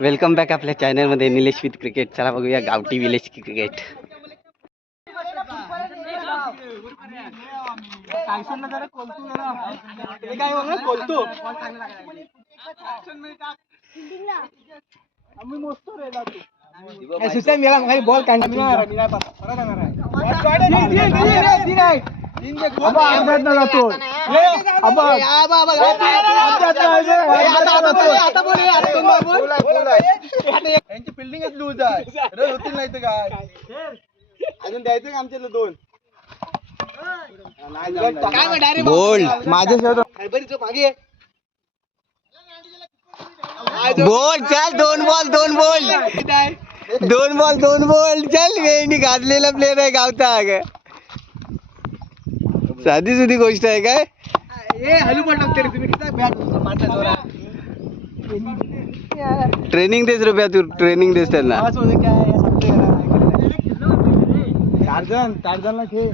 Welcome back आपल्या channel मध्ये Nilesh with cricket. चला बघूया गावठी विलेज क्रिकेट. बॉल फिल्डिंगच लूज आहे. रन होतील नाही तर काय अजून द्यायचं का आमच्याला दोन बोल्ड माझ्या मागे बोल्ड चल. दोन बॉल चल. वेणी घातलेला प्लेअर आहे गावचा. साधी सुधी गोष्ट आहे काय. हलू पण लागते रे तुम्ही ट्रेनिंग देस रुपया तू. ट्रेनिंग देस त्यांना. टार्झनला खेळ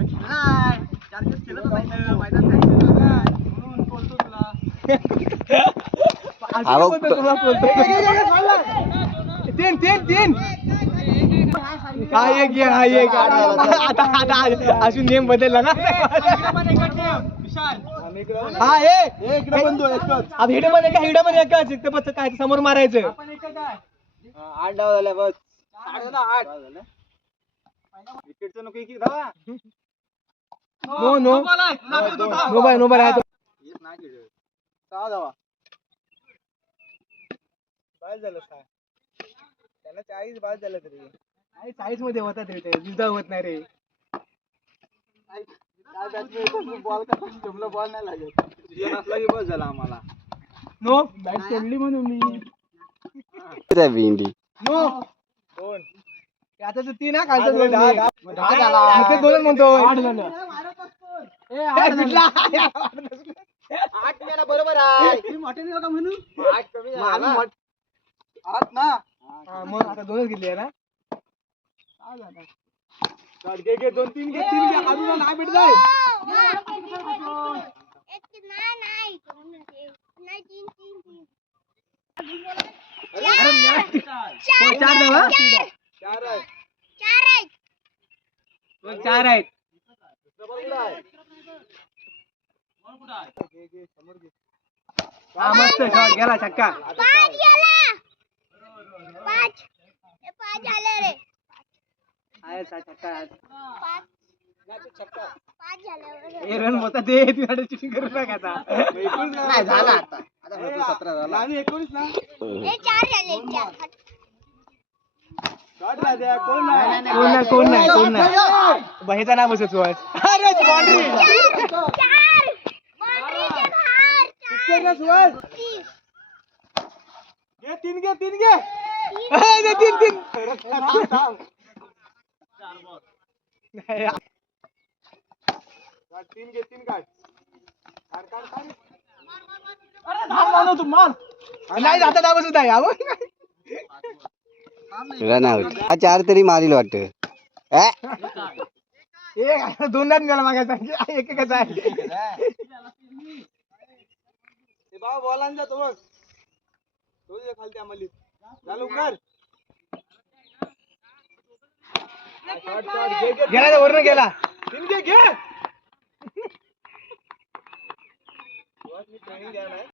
तीन हा एक आता अजून नियम बदलला ना. हा इकडे पण हिडे पण एकाच काय समोर मारायचं. 8 डाव झाल्या बस. 8 विकेटचं नको की धावा. नो बाय आहे. सहा धावा बाद झालं. त्याला 40 बाद झालं तरी 40 मध्ये होतात रे. ते जिद्दा होत नाही रे. बॉल बॉल नाही लागत. नसला की बस झाला आम्हाला. नो बॅट सोडली म्हणून मी नो दोन. आता तर 3 खालचा 10 झाला. दोन म्हणतो 8 झालं. 8 मेला बरोबर आहे. मोठे नाही का म्हणून 8 कमी झाला. 8 ना. मग आता 2च घेतली ना. घे 2-3 घे. 3 घे. अजून नाही भेट जाय. चार आहेत. हा मस्त शॉट गेला. छक्का. 5 झाले रे. रन होता ते चिटिंग करू नका आता. 19 झाला. आता 17 झाला. आणि 19 ना. 4 झाले. कोण नाही बहेचा नाव बसत सुहास. अरे बाउंड्री. 3 घे. 3 काढ. नाही आता दाबस होता यावं. Run out. 4 तरी मारील वाटतं. 2 रन गेला मागायचा. एक आहे. बाबा बॉल आण जातो बघ. तो खालती आम्हाला चालू कर. गेला वरनं गेला. 3 घे.